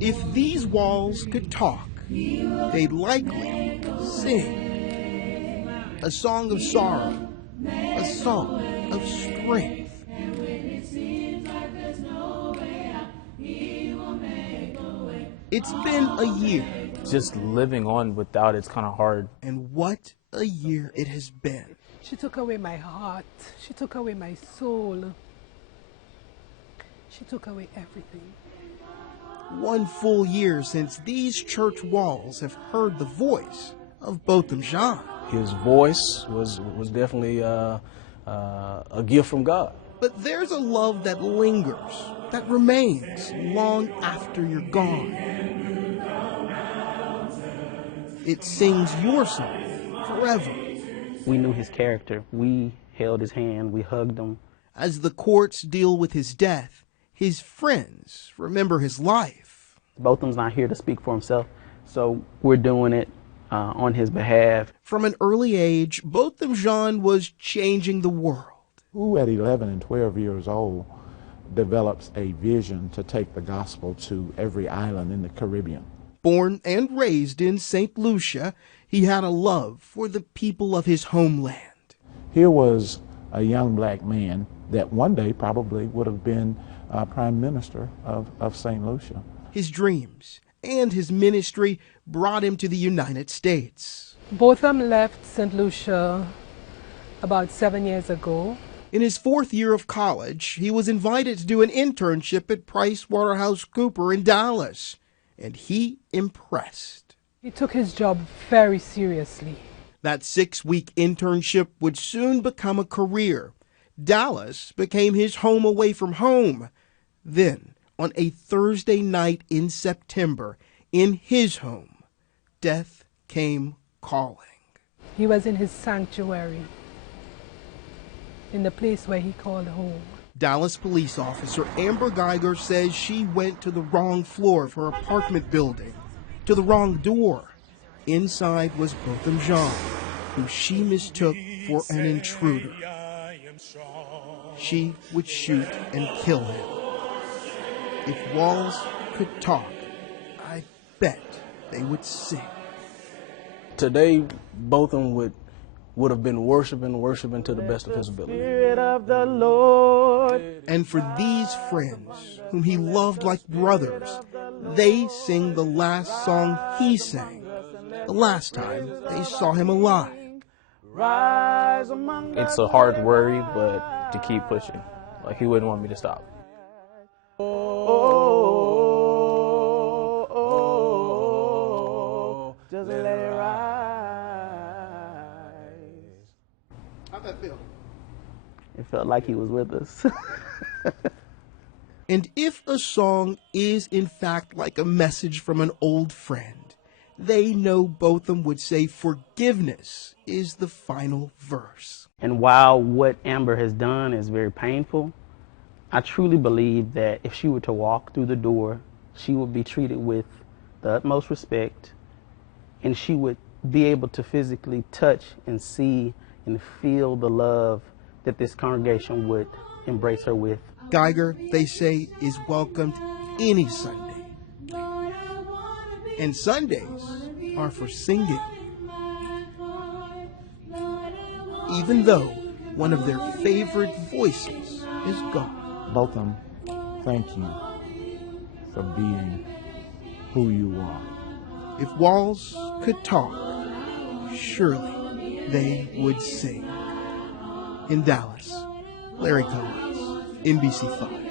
If these walls could talk, they'd likely sing. A song of sorrow, a song of strength. It's been a year. Just living on without it's kind of hard. And what a year it has been. She took away my heart. She took away my soul. She took away everything. 1 full year since these church walls have heard the voice of Botham Jean. His voice was definitely a gift from God. But there's a love that lingers, that remains long after you're gone. It sings your song forever. We knew his character. We held his hand. We hugged him. As the courts deal with his death, his friends remember his life. Botham's not here to speak for himself, so we're doing it on his behalf. From an early age, Botham Jean was changing the world. Who at 11 and 12 years old develops a vision to take the gospel to every island in the Caribbean? Born and raised in St. Lucia, he had a love for the people of his homeland. Here was a young black man that one day probably would have been Prime Minister of St. Lucia. His dreams and his ministry brought him to the United States. Botham left St. Lucia about 7 years ago. In his 4th year of college, he was invited to do an internship at PricewaterhouseCoopers in Dallas, and he impressed. He took his job very seriously. That 6-week internship would soon become a career. Dallas became his home away from home. Then, on a Thursday night in September, in his home, death came calling. He was in his sanctuary, in the place where he called home. Dallas police officer Amber Geiger says she went to the wrong floor of her apartment building, to the wrong door. Inside was Botham Jean, who she mistook for an intruder. She would shoot and kill him. If walls could talk, I bet they would sing. Today, Botham would have been worshiping to the best of his ability. Spirit of the Lord. And for these friends, whom he loved like brothers, they sing the last song he sang, the last time they saw him alive. It's a hard worry, but to keep pushing. Like, he wouldn't want me to stop. Just let it rise. How'd that feel? It felt like he was with us. And if a song is in fact like a message from an old friend, they know Botham would say forgiveness is the final verse. And while what Amber has done is very painful, I truly believe that if she were to walk through the door, she would be treated with the utmost respect, and she would be able to physically touch and see and feel the love that this congregation would embrace her with. Geiger, they say, is welcomed any Sunday. And Sundays are for singing. Even though one of their favorite voices is gone. Botham, thank you for being who you are. If walls could talk, surely they would sing. In Dallas, Larry Collins, NBC5.